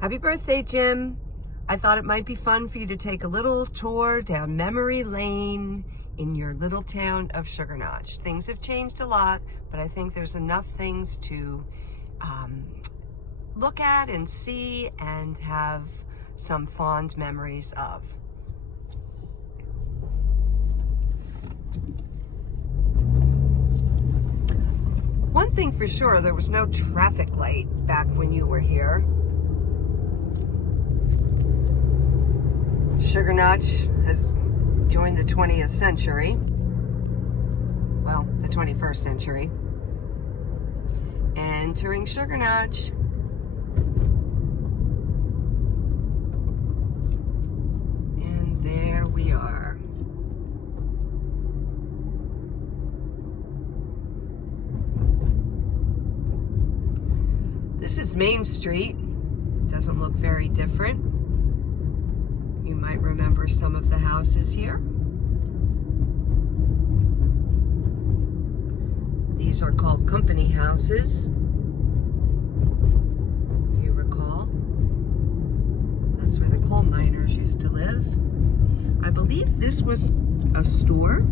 Happy birthday, Jim. I thought it might be fun for you to take a little tour down memory lane in your little town of Sugar Notch. Things have changed a lot, but I think there's enough things to look at and see and have some fond memories of. One thing for sure, there was no traffic light back when you were here. Sugar Notch has joined the 20th century. Well, the 21st century. Entering Sugar Notch. And there we are. This is Main Street. Doesn't look very different. You might remember some of the houses here. These are called company houses, if you recall. That's where the coal miners used to live. I believe this was a store.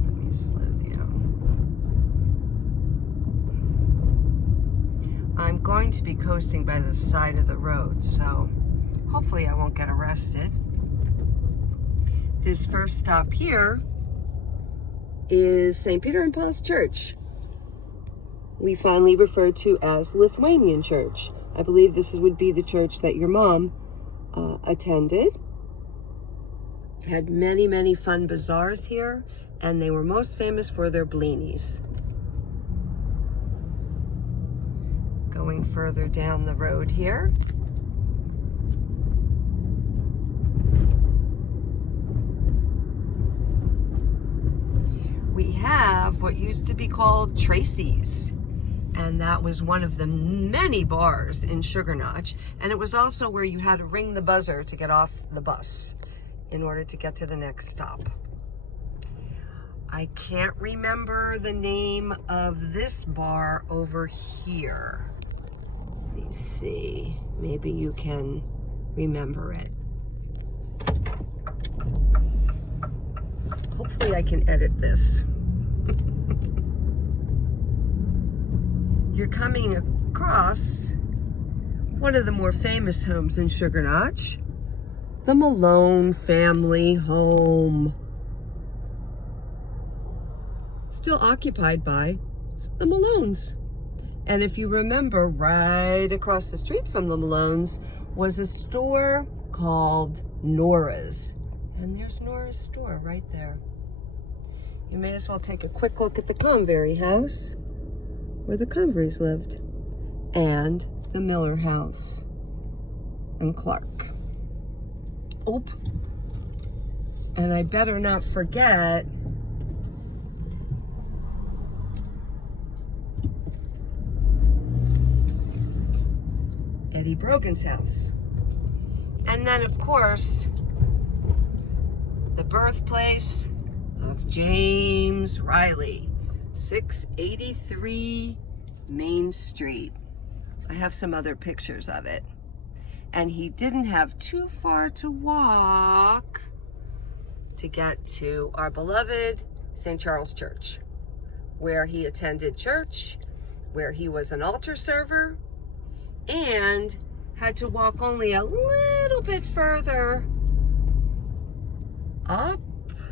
Let me slow down. I'm going to be coasting by the side of the road, so hopefully I won't get arrested. This first stop here is St. Peter and Paul's Church. We fondly refer to as Lithuanian Church. I believe this would be the church that your mom attended. Had many, many fun bazaars here, and they were most famous for their blinis. Going further down the road here, we have what used to be called Tracy's, and that was one of the many bars in Sugar Notch, and it was also where you had to ring the buzzer to get off the bus in order to get to the next stop. I can't remember the name of this bar over here. Let me see, maybe you can remember it. Hopefully I can edit this. You're coming across one of the more famous homes in Sugar Notch, the Malone family home. Still occupied by the Malones. And if you remember, right across the street from the Malones was a store called Nora's. And there's Nora's store right there. You may as well take a quick look at the Convery house, where the Converys lived, and the Miller house, and Clark. Oop. And I better not forget Eddie Brogan's house. And then, of course, the birthplace of James Riley, 683 Main Street. I have some other pictures of it. And he didn't have too far to walk to get to our beloved St. Charles Church, where he attended church, where he was an altar server, and had to walk only a little bit further up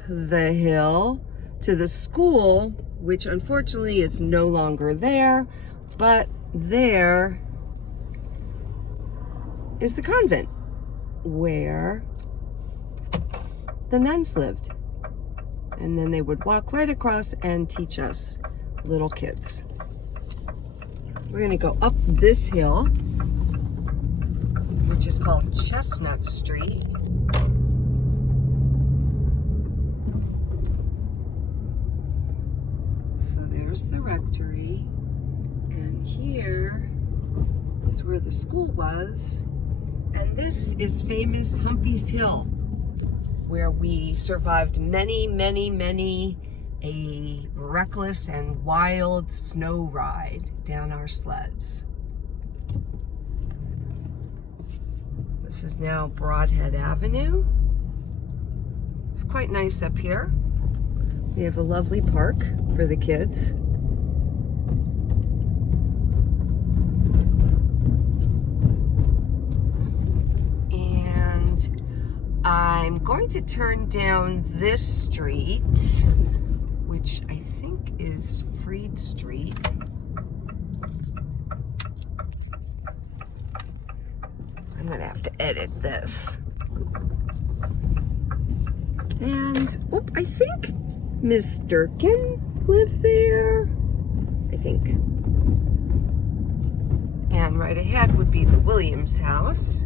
the hill to the school, which unfortunately it's no longer there, but there is the convent where the nuns lived. And then they would walk right across and teach us little kids. We're gonna go up this hill, which is called Chestnut Street. So there's the rectory, and here is where the school was, and this is famous Humpy's Hill, where we survived many, many, many a reckless and wild snow ride down our sleds. This is now Broadhead Avenue. It's quite nice up here. We have a lovely park for the kids. And I'm going to turn down this street, which I think is Freed Street. I'm gonna have to edit this. And, oh, I think Miss Durkin lived there, I think. And right ahead would be the Williams house.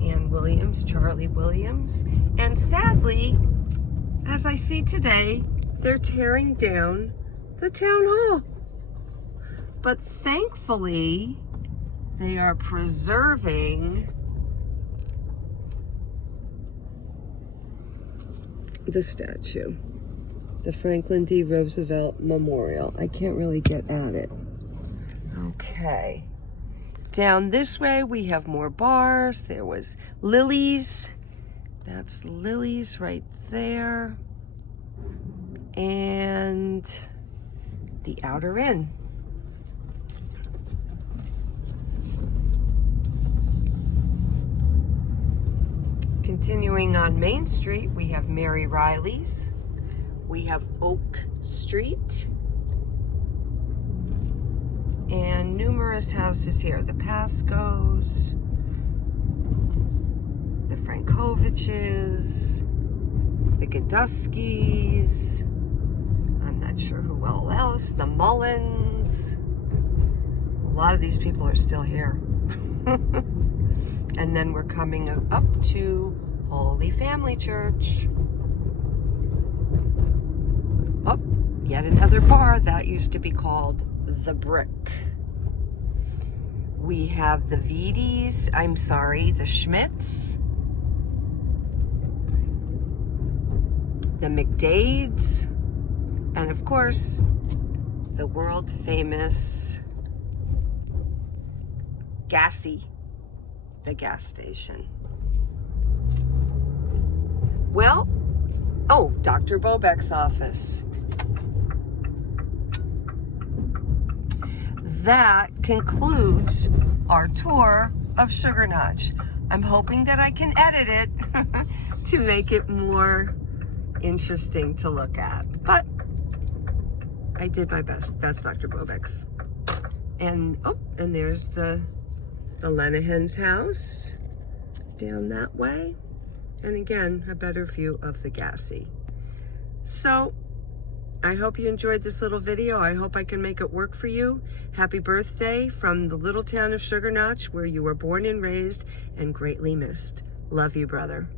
Ann Williams, Charlie Williams. And sadly, as I see today, they're tearing down the town hall. But thankfully, they are preserving the statue, the Franklin D. Roosevelt Memorial. I can't really get at it. Okay. Down this way, we have more bars. There was Lily's. That's Lily's right there. And the Outer Inn. Continuing on Main Street, we have Mary Riley's. We have Oak Street. And numerous houses here. The Pascos, the Frankoviches, the Gaduskis. I'm not sure who else. The Mullins. A lot of these people are still here. And then we're coming up to Holy Family Church. Oh, yet another bar. That used to be called The Brick. We have the Vides, the Schmitz, the McDades, and of course, the world famous Gassy, the gas station. Well, oh, Dr. Bobek's office. That concludes our tour of Sugar Notch. I'm hoping that I can edit it to make it more interesting to look at, but I did my best. That's Dr. Bobek's. And, oh, and there's the Lenahan's house down that way. And again, a better view of the Gassy. So, I hope you enjoyed this little video. I hope I can make it work for you. Happy birthday from the little town of Sugar Notch, where you were born and raised and greatly missed. Love you, brother.